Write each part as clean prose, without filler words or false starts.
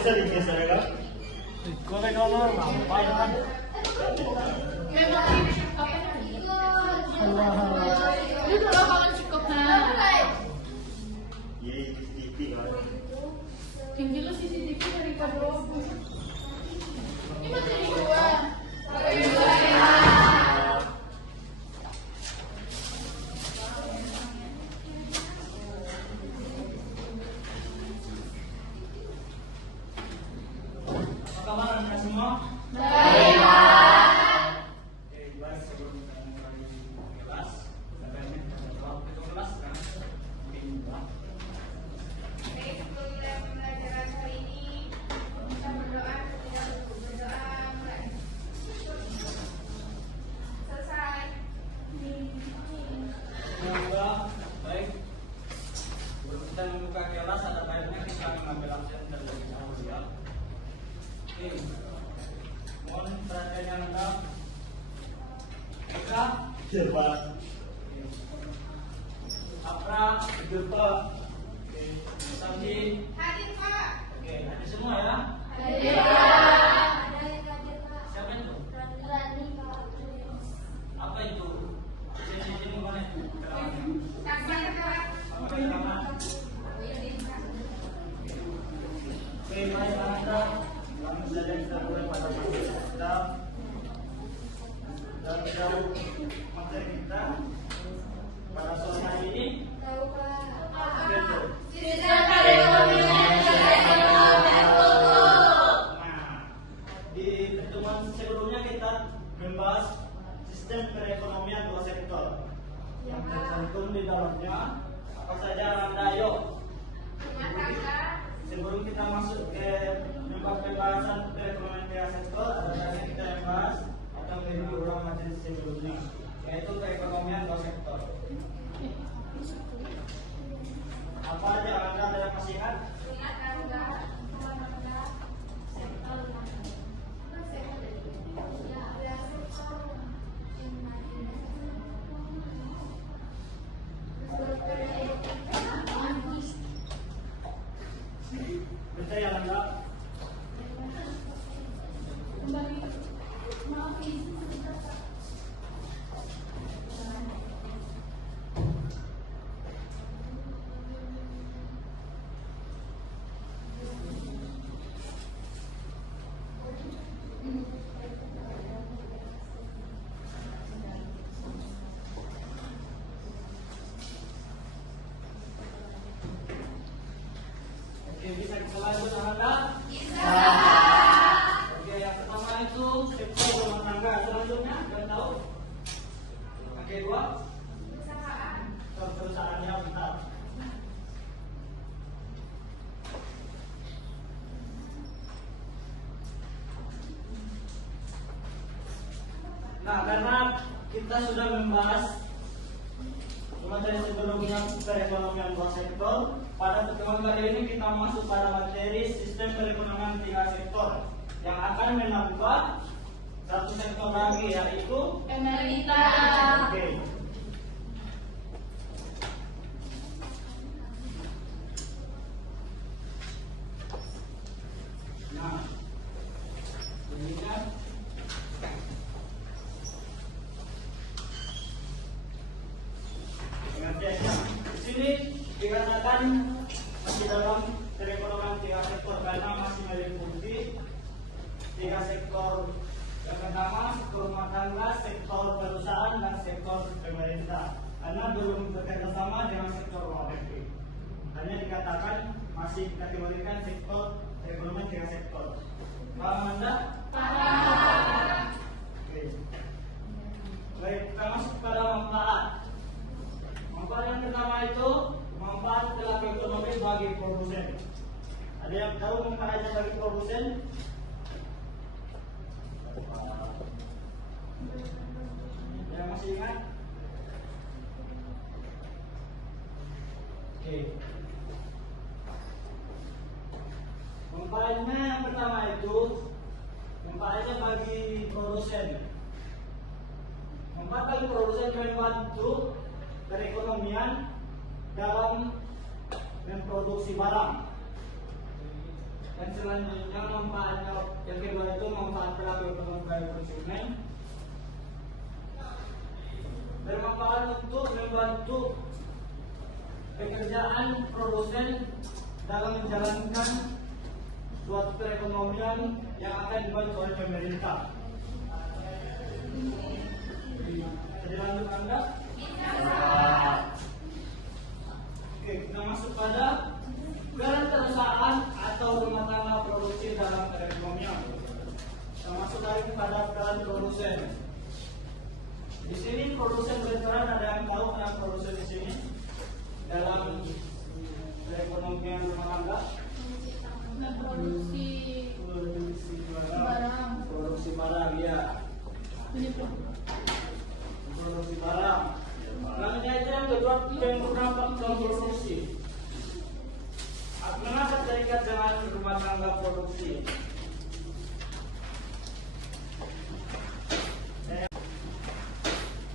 bisa digeser ya kan? Digoreng ono ngapain kan? Memang ini apa tadi? Itu lah kalau cukup Iya, CCTV kan. tinggi lu CCTV daripada robot. Ini materi gua. Apa kabar anda semua? Baik. Oke, baik, sebelum kita mulai kelas, sebenarnya kita jawab ke kelas kan? Mungkin juga. Baik, sebelum kita pembelajaran hari ini, kita berdoa ketika berdoa mulai. Selesai. Semoga baik. Sebelum kita membuka kelas, ada baiknya kita mengambil absen terlebih dahulu ya. Oke, mohon perhatiannya lengkap. Eka, Iya Pak. Apra, Iya Pak. oke, Samji, Hadir Pak. oke, hadir semua ya. Siapa itu? Apa itu? Sini mana itu? Keterangannya. Saksi keterangan. Apa keterangan? Oke, baik Anda. Langsung saja kita mulai pada materi kita. Dan jauh materi kita pada sore hari ini. Gitu. Nah, di pertemuan sebelumnya kita membahas sistem perekonomian dua sektor yang tercantum di dalamnya apa saja Anda yuk. Rumah tangga. Sebelum kita masuk ke pembahasan perekonomian tiga sektor, ada saja kita membahas atau mereview ulang materi sebelumnya, yaitu perekonomian dua sektor. Apa aja Anda ada yang masih ingat? Rumah tangga. Percaya Anda? Oke, bisa kita lanjut Anda? Oke, yang pertama itu sektor rumah tangga. Selanjutnya, kalian tahu? Oke, dua. Perusahaannya bentar. Nah, karena kita sudah membahas materi sebelumnya perekonomian dua sektor, pada pertemuan kali ini kita masuk pada materi sistem perekonomian tiga sektor yang akan menambah satu sektor lagi, yaitu Pemerintah. oke. Nah, bunyinya pengertiannya di sini dikatakan masih dalam perekonomian tiga sektor karena masih meliputi tiga sektor. Yang pertama sektor rumah tangga, sektor perusahaan, dan sektor pemerintah. Karena belum bekerja sama dengan sektor luar negeri. Hanya dikatakan masih dikategorikan sektor perekonomian tiga sektor. Paham Anda? Oke. Baik, kita masuk pada manfaat. Manfaat yang pertama itu manfaat pelaku ekonomi bagi produsen. Ada yang tahu manfaatnya bagi produsen? Yang masih ingat? Oke. Manfaatnya yang pertama itu manfaatnya bagi produsen. Manfaat bagi produsen membantu perekonomian dalam memproduksi barang. Dan selanjutnya manfaatnya yang kedua itu manfaat pelaku ekonomi konsumen. Bermanfaat untuk membantu pekerjaan produsen dalam menjalankan suatu perekonomian yang akan dibantu oleh pemerintah. Jadi lanjut Anda. Oke, kita masuk pada peran perusahaan atau rumah tangga produksi dalam perekonomian. Kita masuk lagi pada peran produsen. Di sini produsen berperan, ada yang tahu peran produsen di sini dalam perekonomian rumah tangga? Produksi barang. Produksi barang, ya. Produksi barang. Selanjutnya itu yang kedua, penggunaan faktor produksi. Mengapa terikat dengan rumah tangga produksi?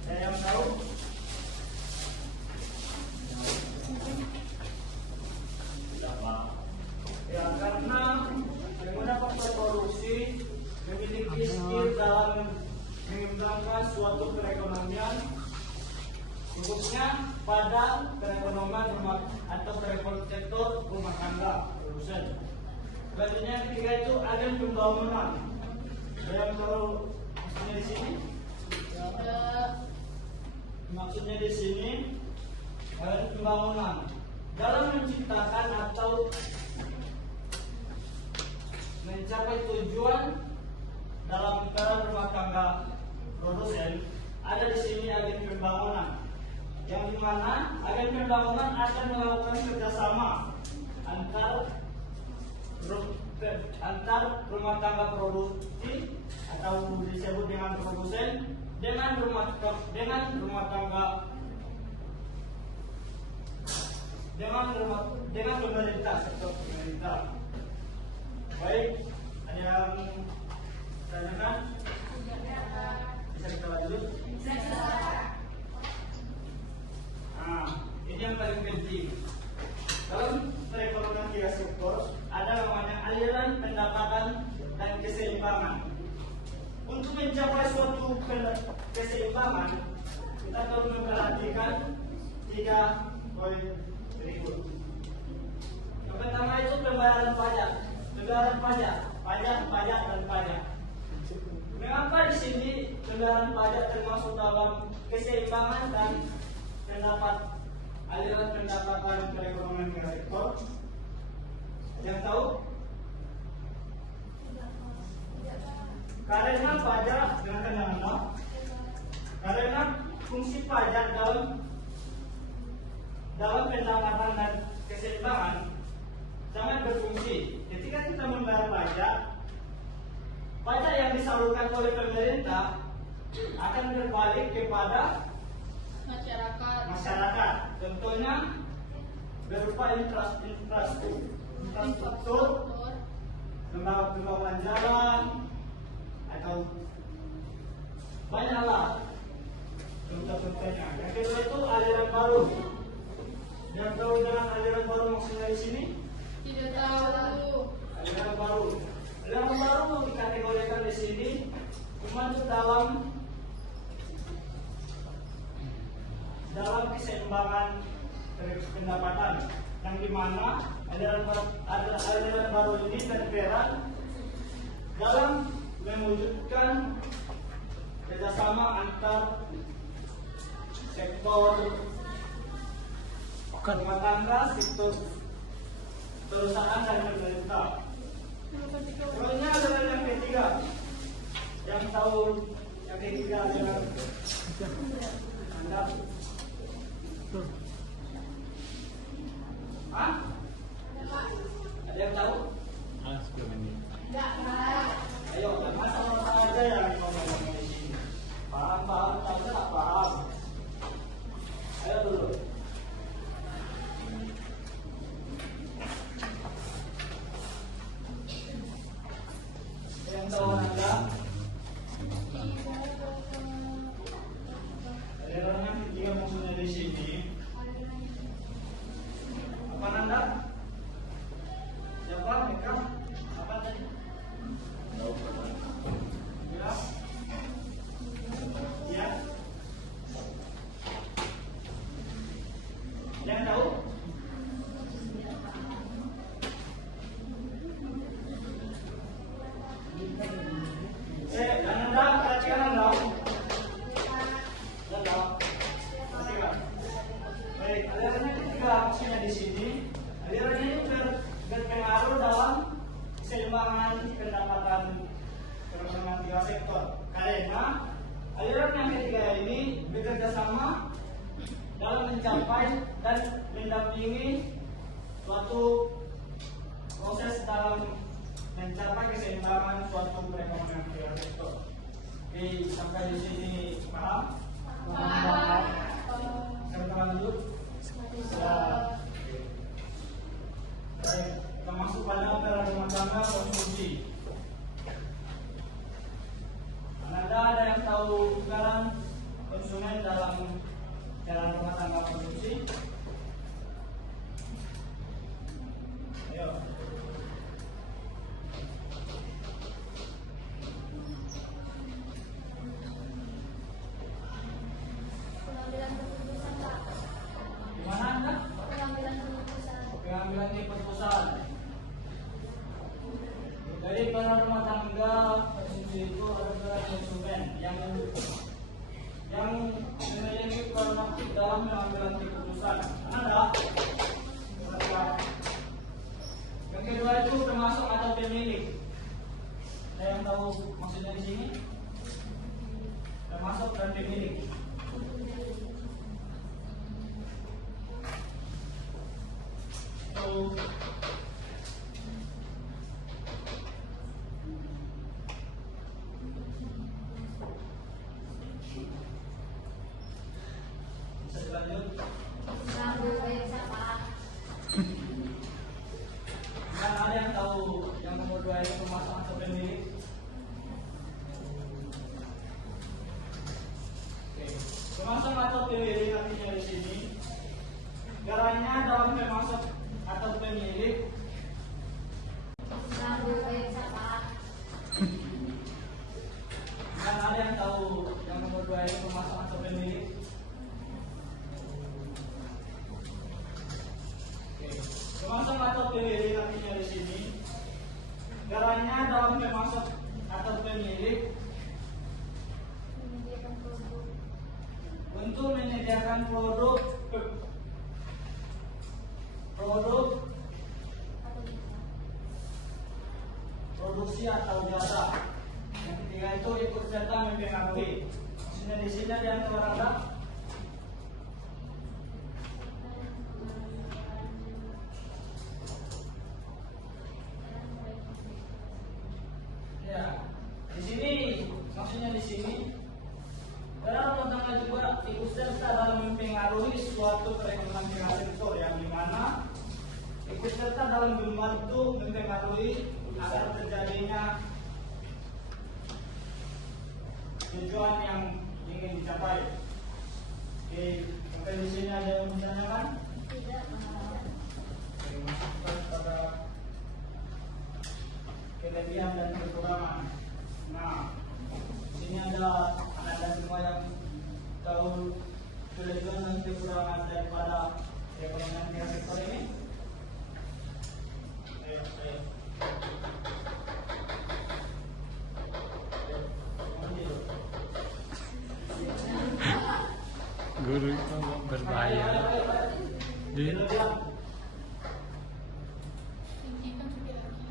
Saya yang tahu? Ya, karena menggunakan faktor produksi memiliki skill dalam mengembangkan suatu perekonomian, khususnya pada perekonomian rumah atau perekonomian sektor rumah tangga produsen. Selanjutnya yang ketiga itu agen pembangunan. Yang tahu maksudnya di sini? Maksudnya di sini agen pembangunan dalam menciptakan atau mencapai tujuan dalam peran rumah tangga produsen. Ada di sini agen pembangunan, yang dimana agen pembangunan akan melakukan kerjasama antar rumah tangga produksi atau disebut dengan produsen dengan rumah tangga dengan pemerintah, sektor pemerintah. Baik, ada yang tanyakan? Bisa kita lanjut? Nah, ini yang paling penting. Dalam perekonomian tiga sektor ada namanya aliran pendapatan dan keseimbangan. Untuk mencapai suatu keseimbangan, kita perlu memperhatikan 3 poin berikut. Yang pertama itu pembayaran pajak. Pembayaran pajak, pajak dan pajak. Mengapa di sini pembayaran pajak termasuk dalam keseimbangan dan aliran pendapatan perekonomian tiga sektor? Yang tahu? Karena pajak dengan apa? Karena fungsi pajak dalam pendapatan dan keseimbangan sangat berfungsi. Ketika kita membayar pajak yang disalurkan oleh pemerintah akan berbalik kepada masyarakat. Contohnya berupa infrastruktur, pembangunan jalan, atau banyaklah contoh-contohnya. Yang kedua itu aliran baru. Yang tahu dengan aliran baru maksudnya di sini? Tidak tahu. Aliran baru. Aliran baru dikategorikan di sini masuk dalam keseimbangan pendapatan, yang dimana aliran baru ini berperan dalam mewujudkan kerjasama antar sektor rumah tangga, sektor perusahaan dan pemerintah. Selanjutnya adalah yang ketiga. Yang tahu yang ketiga adalah Anda? Hah? Ada yang tahu? Ayo, masa aja yang ngomong di sini. Paham, tahu tak paham? Ayo dulu. Yang tahu Anda? Aliran yang ketiga maksudnya di sini apa Anda? Oke, sampai di sini paham? Kita lanjut. Ya. Baik, kita masuk pada peran rumah tangga konsumsi. Anda ada yang tahu peran konsumen dalam peran rumah tangga konsumsi? Ayo. Pengambilan keputusan, Pak. Gimana Anda? Pengambilan keputusan. Pengambilan keputusan. Jadi peran rumah tangga konsumsi itu ada peran konsumen yang memiliki peran aktif dalam pengambilan keputusan. Ada. Yang kedua itu termasuk atau pemilik. Ada yang tahu maksudnya di sini? Termasuk dan pemilik. So, bisa dilanjut. Mengambil air siapa? Dan ada yang tahu yang nomor 2 itu termasuk atau pemilik? Oke, termasuk atau pemilik artinya di sini. Garanya dalam termasuk atau pemilik. Mengambil air siapa? Dan ada yang tahu yang nomor 2 itu termasuk atau pemilik? Oke, termasuk atau pemilik artinya di sini. Garanya dalam termasuk atau pemilik Menyediakan produk. untuk menyediakan produk Atau bisa. produksi atau jasa. Yang ketiga itu ikut serta mempengaruhi. Maksudnya di sini ada yang ada. Ya, di sini maksudnya di sini peran rumah tangga juga ikut serta dalam mempengaruhi suatu perekonomian tingkat sektor yang dimana ikut serta dalam membantu mempengaruhi agar terjadinya tujuan yang ingin dicapai. Oke, sampai di sini ada yang ditanyakan? Tidak mengalami. Oke, masukkan pada kelebihan dan kekurangan. Nah, di sini ada anda semua yang tahu kelebihan dan kekurangan daripada perekonomian tingkat sektor ini. Ayo, ayo. Guru itu berbahaya. Di Tinggikan sekali lagi.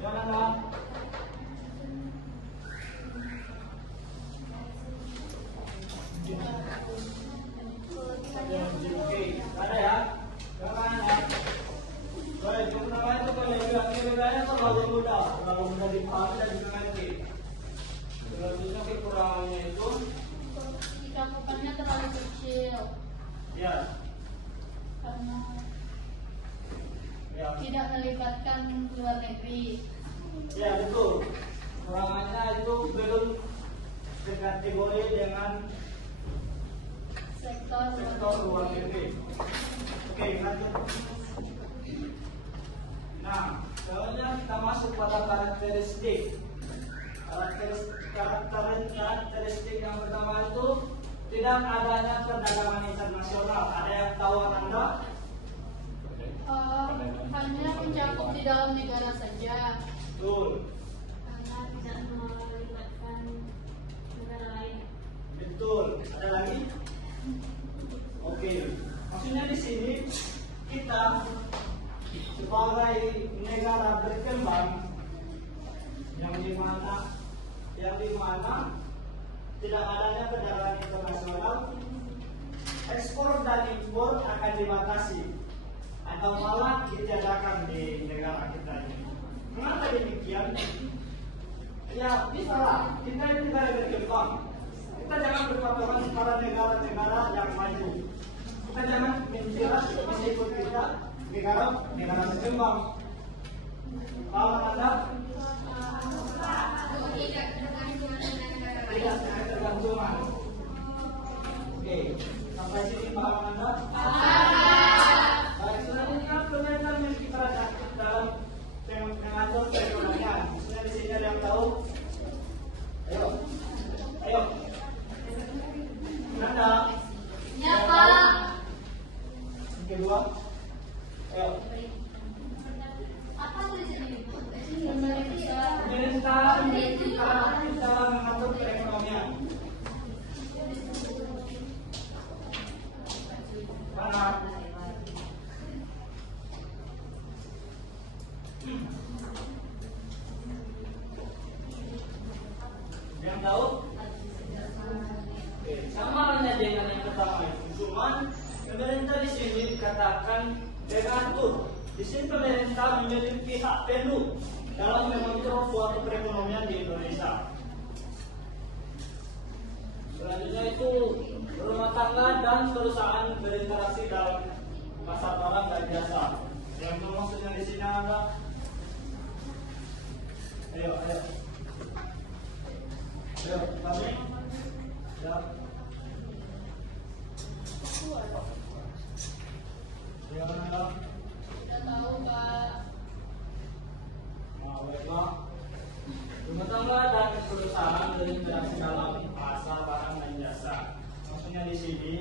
Jangan lah. Oke, ada ya? Jangan ya. Baik, pertama itu kelebihannya terlalu mudah dipahami dan juga ngerti. Selanjutnya kekurangannya itu, Cakupannya terlalu kecil ya, karena ya, tidak melibatkan luar negeri. ya betul. Kekurangannya itu belum terkategori dengan sektor luar negeri. Oke, lanjut. Nah, selanjutnya kita masuk pada karakteristik. Karakteristik yang pertama itu tidak adanya perdagangan internasional. Ada yang tahu Anda? Hanya mencakup di dalam negara saja. Betul. Karena tidak melibatkan negara lain. Betul. Ada lagi? Oke. Maksudnya di sini kita sebagai negara berkembang yang di mana tidak adanya perdagangan internasional, ekspor dan impor akan dibatasi atau malah ditiadakan di negara kita ini. Mengapa demikian? Ya, bisa lah. Kita ini negara berkembang. Kita jangan berpatokan pada negara-negara yang maju. Kita jangan menjerat meskipun kita negara berkembang. Paham Anda? Tidak tergantungan dengan negara lain. Tidak ketergantungan. Oke, sampai sini paham Anda? Baik, selanjutnya pemerintahan yang kita dalam mengatur perekonomian. Misalnya di sini ada yang tahu? Ayo, ayo. Anda? Ya, Pak. Yang kedua, ayo. Apa tulisannya? Pemerintah. Pemerintah kita dalam mengatur perekonomian. Karena yang tahu? Oke, sama halnya dengan yang pertama itu. Cuman pemerintah di sini dikatakan mengatur. Di sini pemerintah memiliki hak penuh dalam mengontrol suatu perekonomian di Indonesia. Selanjutnya itu rumah tangga dan perusahaan berinteraksi dalam pasar barang dan jasa. Yang maksudnya di sini ada? Ayo, ayo. Ayo, kami. Ya. Ya, ada. Sudah tahu, Pak. Nah, baiklah. Rumah tangga dan perusahaan berinteraksi dalam pasar barang dan jasa. Maksudnya di sini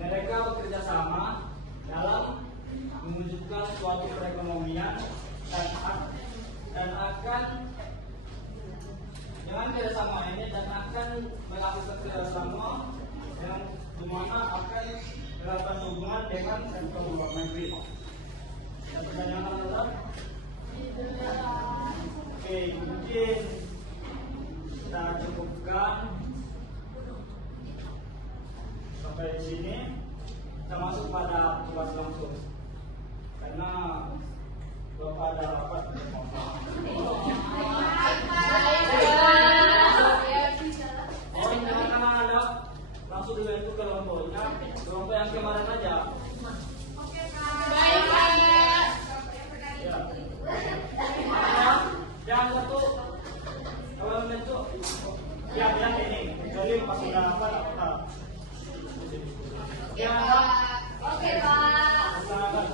mereka bekerja sama dalam mewujudkan suatu perekonomian dan akan dengan kerjasama ini dan akan melakukan kerjasama yang dimana akan melakukan hubungan dengan sektor luar negeri. Ada pertanyaan adalah? Oke, mungkin kita cukupkan sampai di sini. Kita masuk pada tugas langsung karena Bapak ada rapat dengan Bapak. Oh, ini karena ada langsung dibentuk kelompoknya, kelompok yang kemarin aja. Baik, Pak. Ya. Yang satu kalau membentuk yang ini kecuali pas sudah apa apa. Yang ada Oke, Pak. silakan.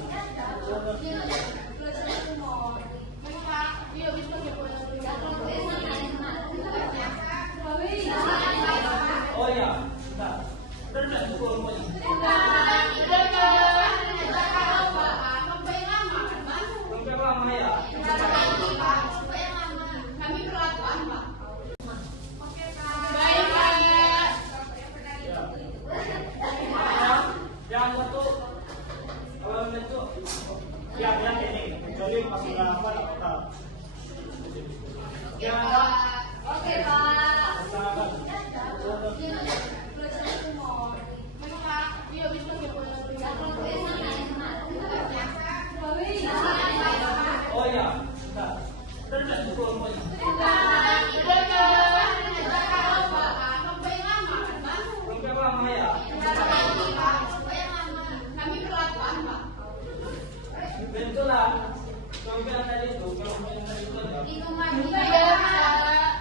Yuk, bisa ke pulang dulu. Oh ya, bentar. Benar itu kelompoknya. Kelompok lama ya. Kami perlakuan, Pak. Baik, Pak. Ya. Yang satu kalau membentuk yang ini kecuali pas sudah apa apa. Yang ada Oke, Pak. silakan. Yuk, bisa ke pulang dulu. Oh ya, bentar. Benar itu kelompoknya. Kelompok lama ya. Kami perlakuan, Pak. Bentuklah kelompok yang tadi itu, kelompok yang tadi itu ada. Iya, Pak.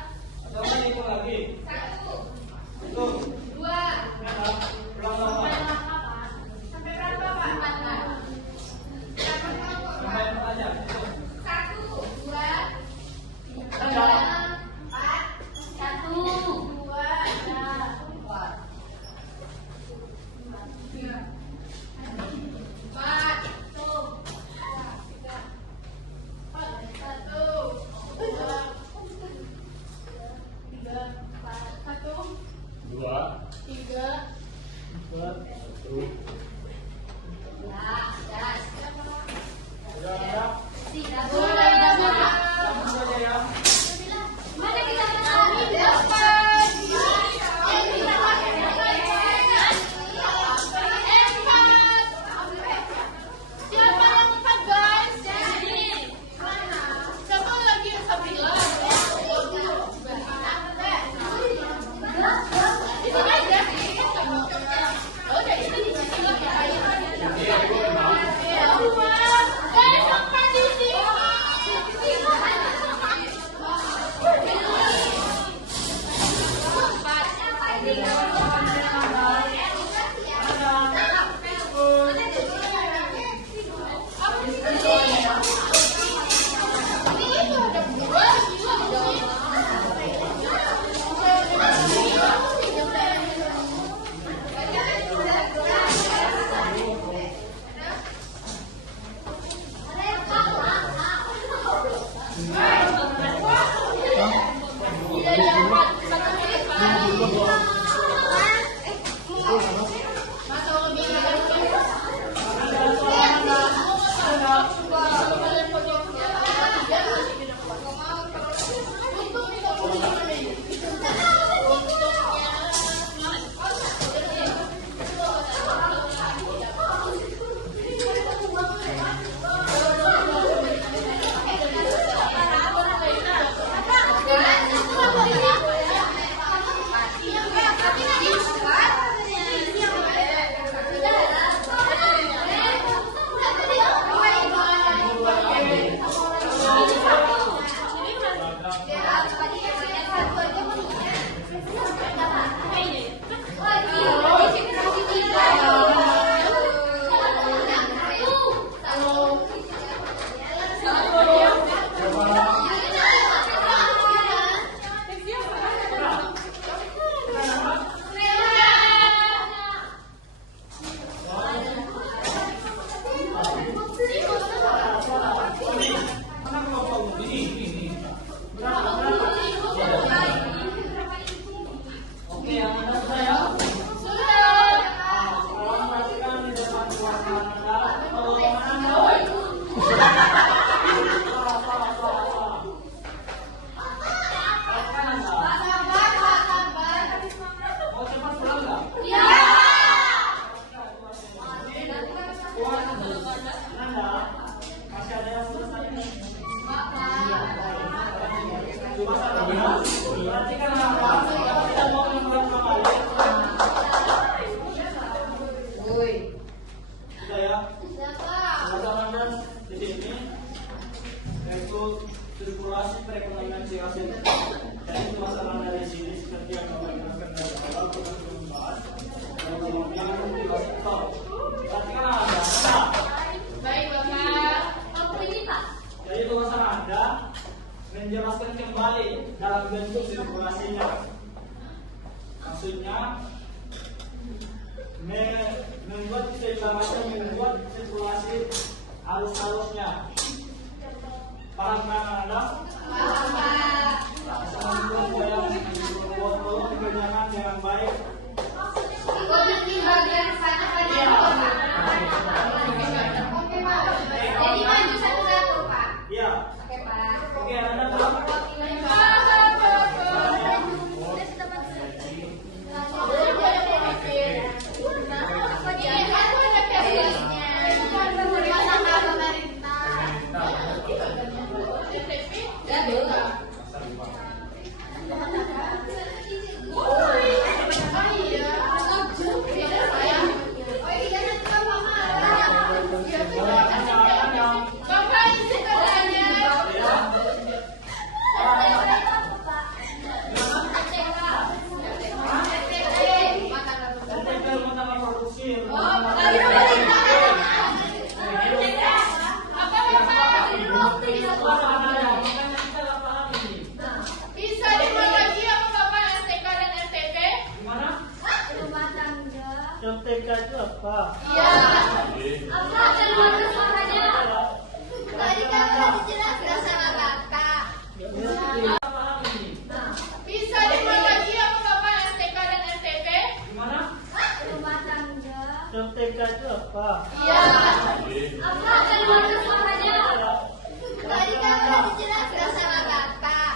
Atau kan itu lagi. Itu. Ada pulang lama. Sampai berapa, Pak? Sampai apa aja? Itu. Dua. Ada. Satu. Dua. Empat. Satu. Dua. sirkulasi perekonomian Singapura. Jadi itu masalah dari sini seperti yang kami jelaskan dari awal kita sudah membahas. Yang kedua sektor. Berarti kan ada. Baik, Bapak. Waktu ini, Pak. Jadi itu masalah ada menjelaskan kembali dalam bentuk sirkulasinya. Maksudnya membuat membuat sirkulasi arus-arusnya. Paham kan Anda? Paham, Pak. Jangan baik. Aku nanti bagian sana pada Bapak. Oke, Pak. Jadi maju satu-satu, Pak. Iya. Oke, Pak. Oke, Anda paham? Bisa dimulai apa Bapak STK dan STP? Gimana? Rumah tangga. MTK itu apa? Iya. Apa ada luar suaranya? Tadi kan udah dijelaskan sama Kakak. Bisa dimulai apa Bapak STK dan STP? Gimana? Rumah tangga. MTK itu apa? Iya. Apa ada luar suaranya? Tadi kan udah dijelaskan sama Kakak.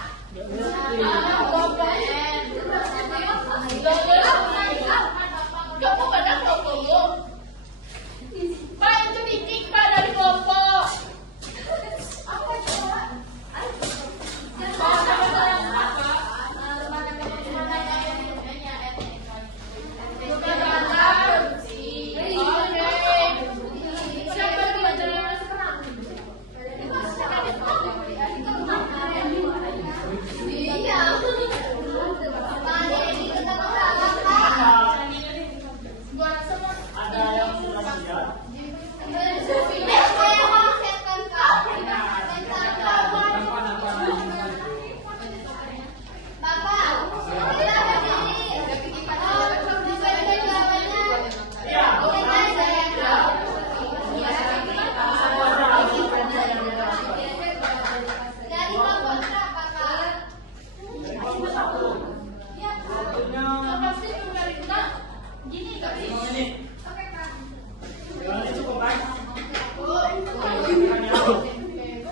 Kamu pada ngomong. Pak itu titik Pak dari kelompok. Apa coba? Ada yang sudah siap?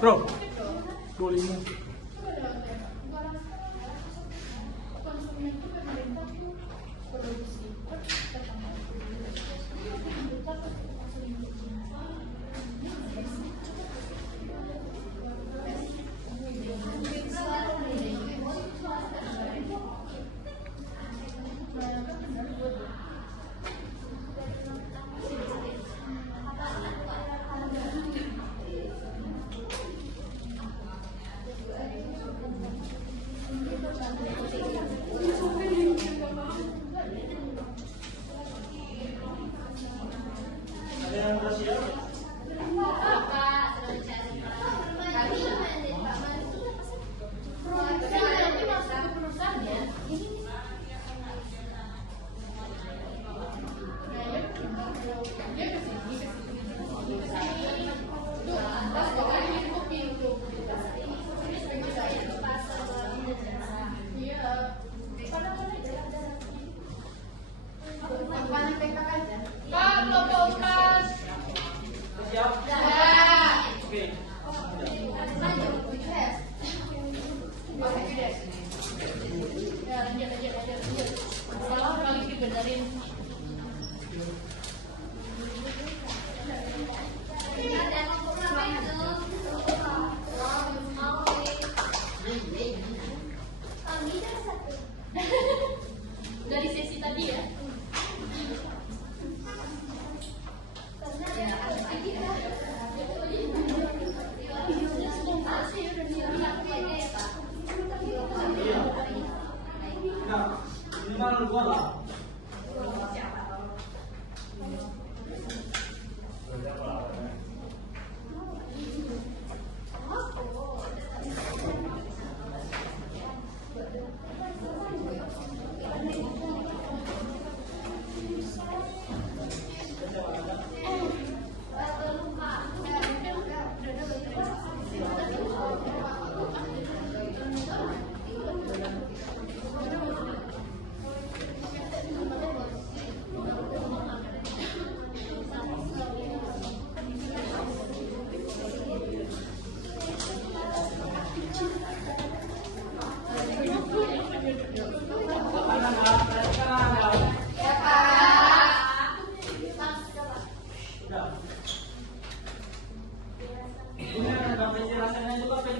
Bro, 25.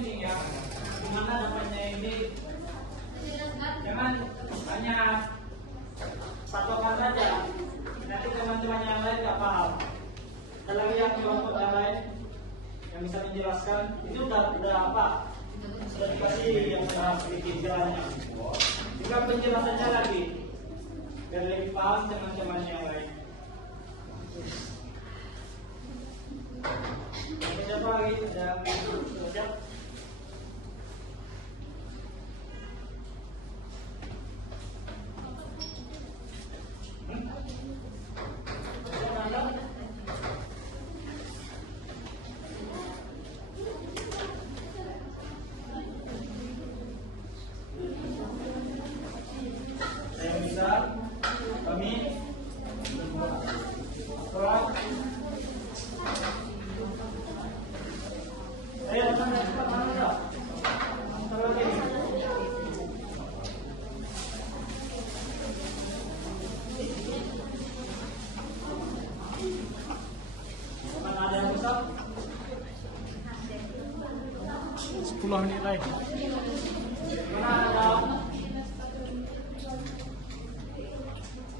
ini ya, gimana dapatnya ini? Jangan hanya patokan saja. Nanti teman-teman yang lain nggak paham. Ada lagi yang kelompok yang lain yang bisa menjelaskan. Ini udah apa? Sudah dikasih yang sudah sedikit jalannya. Juga penjelasannya lagi biar lebih paham teman-teman yang lain. Siapa lagi? Siap? Saya bisa, kami, sekolah. Ayo, cepat mana dah? Satu lagi. Mana ada yang besar? 10 menit lagi. Mana ada?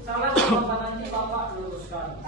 Salah jawaban nanti Bapak luruskan.